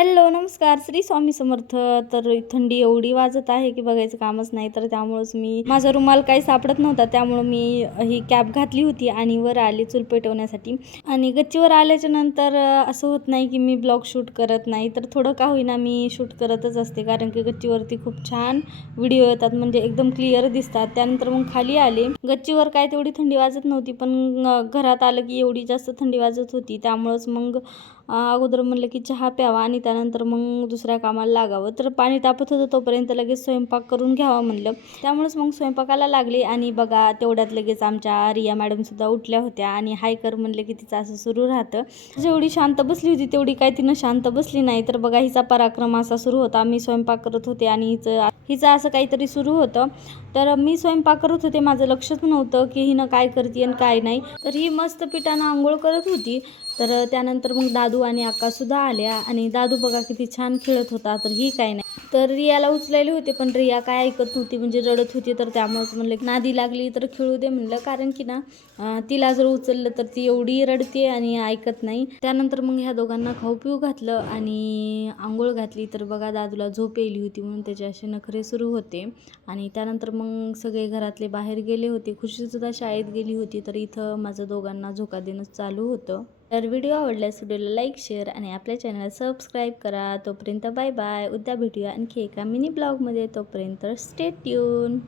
Hello नमस्कार, श्री स्वामी समर्थ. तर थंडी एवढी वाजत आहे की बघायचं कामच नाही. तर त्यामुळेच मी माझा रुमाल काही सापडत नव्हता, त्यामुळे मी ही कॅप घातली होती आणि वर आले चूल पेटवण्यासाठी. आणि गच्चीवर आल्याच्या नंतर असं होत नाही की मी ब्लॉग शूट करत नाही, तर थोडं का होईना मी शूट करतच असते, कारण की गच्चीवरती खूप छान व्हिडिओ येतात, म्हणजे एकदम क्लिअर दिसतात. त्यानंतर मग खाली आले. गच्चीवर काय तेवढी थंडी वाजत नव्हती, पण घरात आलं की एवढी जास्त थंडी वाजत होती. त्यामुळेच मग अगोदर म्हणलं की चहा प्यावा आणि त्यानंतर मग दुसऱ्या कामाला लागावं. तर पाणी तापत होतं तोपर्यंत लगेच स्वयंपाक करून घ्यावा म्हणलं. त्यामुळेच मग स्वयंपाकाला लागले. आणि बघा तेवढ्यात लगेच आमच्या रिया मॅडमसुद्धा उठल्या होत्या आणि हाय कर म्हणलं की तिचं असं सुरू राहतं. जेवढी शांत बसली होती तेवढी काय तिनं शांत बसली नाही. तर बघा हिचा पराक्रम असा सुरू होता. मी स्वयंपाक करत होते आणि हिचं असं काहीतरी सुरू होतं. तर मी स्वयंपाक करत होते, माझं लक्षच नव्हतं की हिनं काय करते आणि काय नाही. तर ही मस्त पिठानं आंघोळ करत होती. तर त्यानंतर मग दादू आणि आकाशसुद्धा आल्या आणि दादू बघा किती छान खेळत होता. तर ही काय नाही, तर रियाला उचलायले होते पण रिया काय ऐकत नव्हती, म्हणजे रडत होती. तर त्यामुळेच म्हणलं नादी लागली तर खेळू दे म्हणलं, कारण की ना तिला जर उचललं तर ती एवढी रडते आणि ऐकत नाही. त्यानंतर मग ह्या दोघांना खाऊ पिऊ घातलं आणि आंघोळ घातली. तर बघा दादूला झोप येली होती म्हणून त्याचे असे नखरे सुरू होते. आणि त्यानंतर मग सगळे घरातले बाहेर गेले होते. खुशीसुद्धा शाळेत गेली होती. तर इथं माझं दोघांना झोका देणं चालू होतं. तर व्हिडिओ आवडल्यास व्हिडिओला लाईक, शेअर आणि आपल्या चॅनलला सबस्क्राईब करा. तोपर्यंत बाय बाय. उद्या भेटूया आणखी एका मिनी ब्लॉगमध्ये. तोपर्यंत स्टे ट्यून.